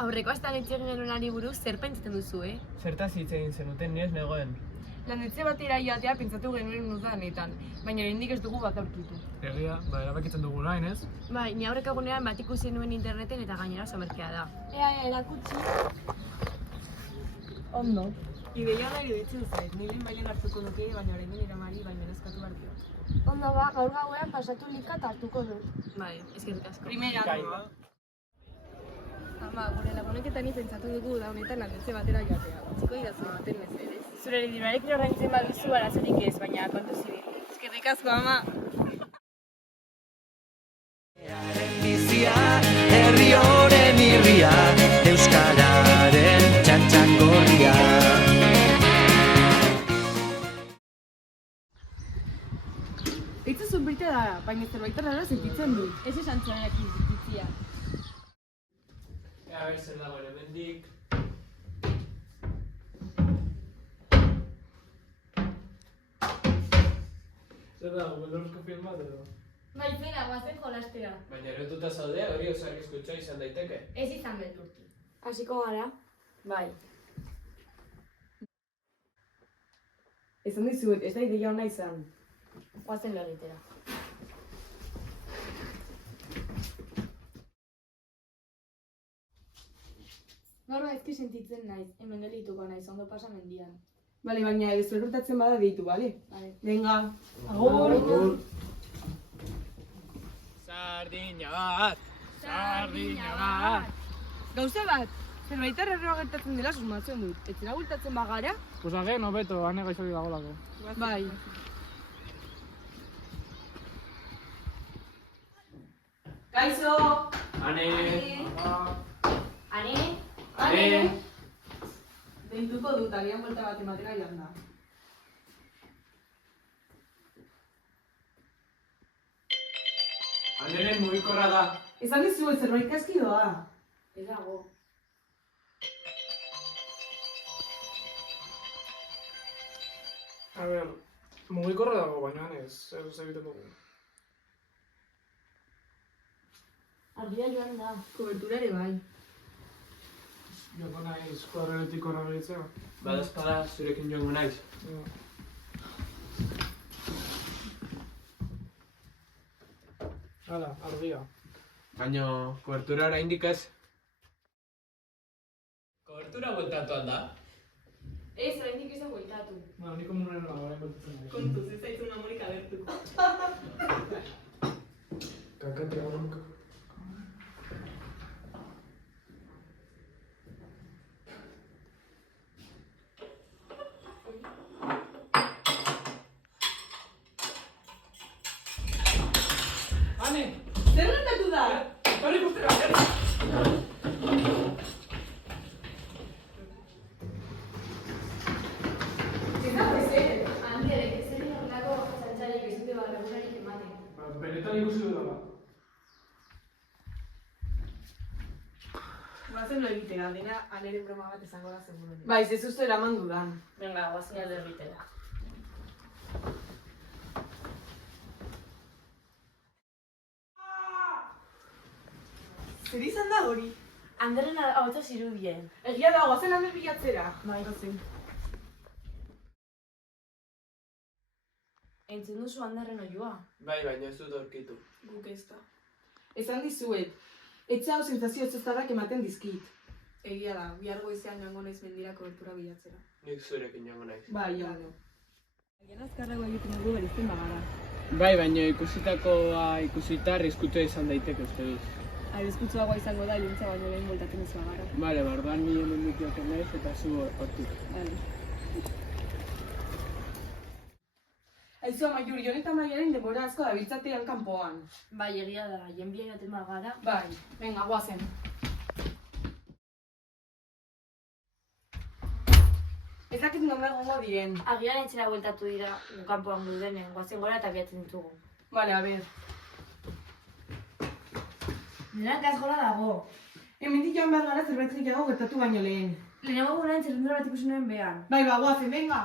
Aurreko astean hitz egin genuen buruz zer pentsatzen duzu, Zertaz hitz egin zenuten, ni ez negoen. Landetxe batera joatea pentsatu genuen udanetan, baina oraindik ez dugu bat aurkitu. Egia, erabakitzen dugu orain, ez? Bai, ni aurreko egunean bat ikusi nuen interneten eta gainera somerkea da. Ea, erakutsi. Ondo. Ideia nahi iruditzen zait, ni lehen bailen hartuko nuke, baina orain iramari baina eskatu behar diot. Ondo ba, gaur gauean pasatu likat hartuko dut. Bai, eskerrik asko. Primera. Ama, gure laguneketan pentsatu dugu da honetan landetxe batera joatea. Utziko idazu baten mesedez. Zure diruarekin ordaintzen baduzu arazorik ez, baina kontu zibil. Eskerrik asko, ama. Bizia, herri honen irria, euskararen txantxangorria. Eitzu zunbrite da, baina zerbait errara sentitzen du. Ez esan txonenak izitzia. A ber, zer dago hemendik. Zer dago, beloruzko film bat edo? Bai, zera, guazen jolastera. Baina erotuta zaude, hori oso arriskutxoa izan daiteke. Ez izan beldurtu. Hasiko gara. Bai. Esan dizuet, ez da ideia ona izan. Guazen lo egitera. Gaur gaizki sentitzen naiz, hemen gelituko naiz, ondo pasa mendian. Bale, baina ez gertatzen bada deitu, bale? Bale. Venga. Agur. Sardina bat! Sardina bat! Gauza bat, zerbait errarroa gertatzen dela susmatzen dut. Ez zera gultatzen bagara? Pues agen, hobeto, ane gaixorik dagolako. Bai. Kaixo! Ane! Ane? Ane! Deituko dut, agian buelta bat ematera joan da. Aneren mugikorra da. Esan dizu, zerbait gaizki doa. Ez dago. A ber, mugikorra dago, baina ez egiten dugu. Argia joan da. Kobertura ere bai. Joko naiz, kuadroletik horra begitzea. Badazpada, zurekin joango naiz. Hala, argia. Baina, kobertura oraindik ez. Kobertura bueltatu alda? Ez, oraindik ez da bueltatu. Bueno, niko muren orain bueltatzen nahi. Kontuz, ez zaitzun amorik agertu. Kakate aurruk. Ane! Zer gertatu da? Hori ikustera, Ez da bezer. Handiarek, ez zen horrelako zantzarik ez dute barregurarik ematen. benetan ikusi dudala. Guazen lo egitera, dena aneren broma bat izango da seguro. Bai, ez uste eraman dudan. Venga, guazen alde egitera. Zer izan da hori? Anderen ahotsa zirudien. Egia da, guazen ander bilatzera. Bai. Gozen. Entzun duzu Anderren oioa. Bai, baina ez dut aurkitu. Guk ez da. Esan dizuet, etxe hau sensazio txostadak ematen dizkit. Egia da, bihar goizean joango naiz mendira kobertura bilatzera. Nik zurekin joango naiz. Bai, joango. Agian azkarrago egiten dugu berizten bagara. Bai, baina ikusitakoa ikusita arriskutsua izan daiteke uste dut. Arriskutsuagoa izango da, iluntza baino lehen voltatzen ez bagara. Bale, bardoan nire hemendik joaten naiz eta zu hortik. Bale. Aizu amaiur, Jon eta Maialen denbora asko dabiltzatean kanpoan. Bai, egia da, jenbia joaten bagara. Bai, venga, guazen. Ez dakit non egongo diren. Agian etxera bueltatu dira kanpoan gaudenen, guazen gora eta biatzen ditugu. Bale, a ber. Nera gazgola dago. Hemendik joan behar gara zerbait gehiago gertatu baino lehen. Lehenago gura entzerrendura bat ikusi nuen behan. Bai, ba, guazen, venga!